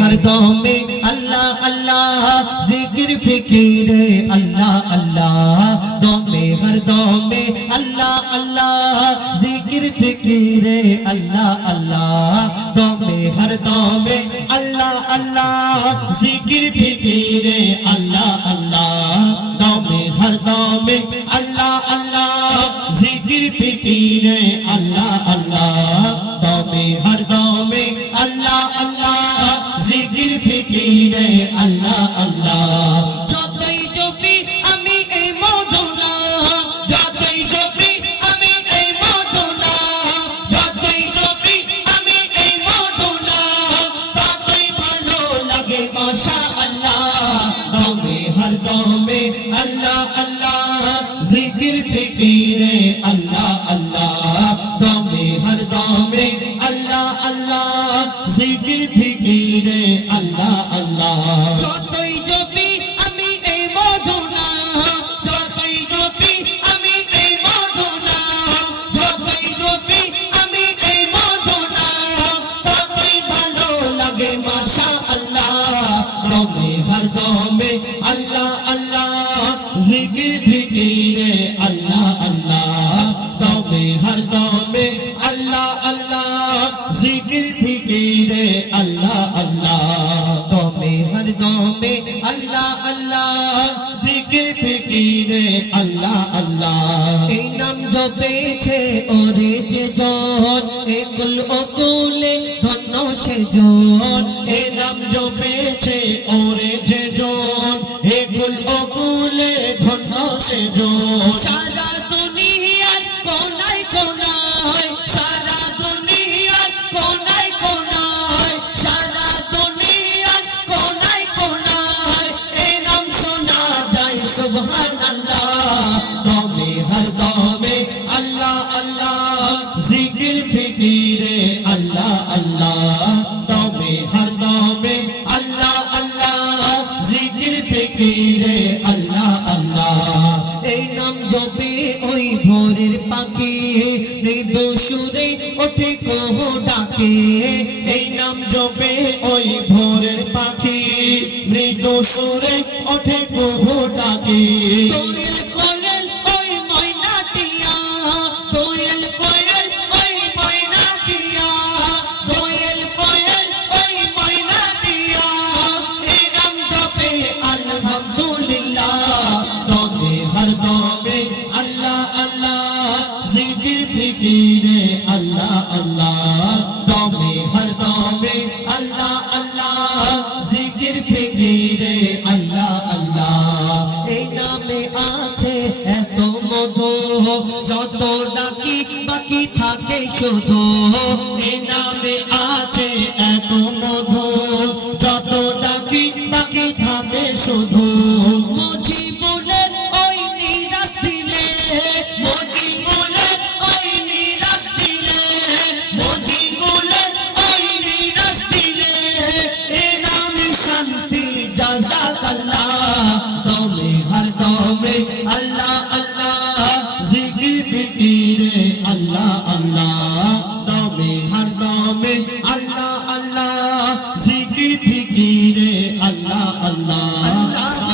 हर दम में अल्लाह अल्लाह जिक्र फिक्र अल्लाह अल्लाह दम में हर दम में अल्लाह अल्लाह जिक्र फिक्र अल्लाह अल्लाह दम में हर दम में अल्लाह अल्लाह जिक्र फिक्र अल्लाह अल्लाह दम में हर दम में अल्लाह अल्लाह जिक्र फिक्र अल्लाह अल्लाह दम में हर दम में अल्लाह अल्लाह जिक्र फिक्र अल्लाह अल्लाह যতই জপি আমি এই মদনা যতই জপি আমি এই মদনা যতই জপি আমি এই মদনা ততই ভালো লাগে মাশাআল্লাহ দমে হর দমে আল্লাহ আল্লাহ জিকির ফিকির আল্লাহ আল্লাহ দমে হর দমে আল্লাহ আল্লাহ জিকির ফিকির আল্লাহ আল্লাহ যতই জপি আমি এই মদনা যতই জপি আমি এই মদনা যতই জপি আমি এই মদনা ততই ভালো লাগে মাশাআল্লাহ দমে হর দমে আল্লাহ আল্লাহ জিকির ফিকির আল্লাহ আল্লাহ দমে হর দমে আল্লাহ আল্লাহ জিকির ফিকির আল্লাহ আল্লাহ দমে হর দমে আল্লাহ আল্লাহ জিকির ফিকির আল্লাহ আল্লাহ এই নাম জপেছে ওরে যে জন একুল অকুলে ধন্য সে জন এই নাম জপেছে ওরে যে জন একুল অকুলে ধন্য সে জন সারা দুনিয়ার কোনায় কোনায় সারা দুনিয়ার কোনায় কোনায় সারা দুনিয়ার কোনায় কোনায় এই নাম শোনা যায় সুবহানাল্লাহ দমে হর দমে আল্লাহ আল্লাহ জিকির ফিকির আল্লাহ আল্লাহ দমে হর দমে আল্লাহ আল্লাহ জিকির ফিকির আল্লাহ আল্লাহ এই নাম জপে ওই ভোরের পাখি মৃদু সুরে ওঠে কোহ ডাকে এই নাম জপে ওই ভোরের পাখি মৃদু সুরে ওঠে কোহ ডাকে কোয়েল কোয়েল ওই ময়নাটিয়া কোয়েল কোয়েল ওই ময়নাটিয়া কোয়েল কোয়েল ওই ময়নাটিয়া এই নাম জপে আলহামদুলিল্লাহ দমে হর দমে আল্লাহ আল্লাহ জিকির ফিকির আল্লাহ আল্লাহ দমে হর দমে আল্লাহ আল্লাহ জিকির ফিকির আল্লাহ আল্লাহ এই নামে আছে এত মধু যত ডাকি বাকি থাকে শুধু এই নামে আছে এত মধু যত ডাকি বাকি থাকে শুধু মুজিবুলের ওই নিরাশ দিলে মুজিবুলের ওই নিরাশ দিলে মুজিবুলের ওই নিরাশ দিলে এই নামে শান্তি জাযাকাল্লাহ দমে হর দমে আল্লাহ আল্লাহ জিকির ফিকির আল্লাহ আল্লাহ দমে হর দমে আল্লাহ আল্লাহ জিকির ফিকির আল্লাহ আল্লাহ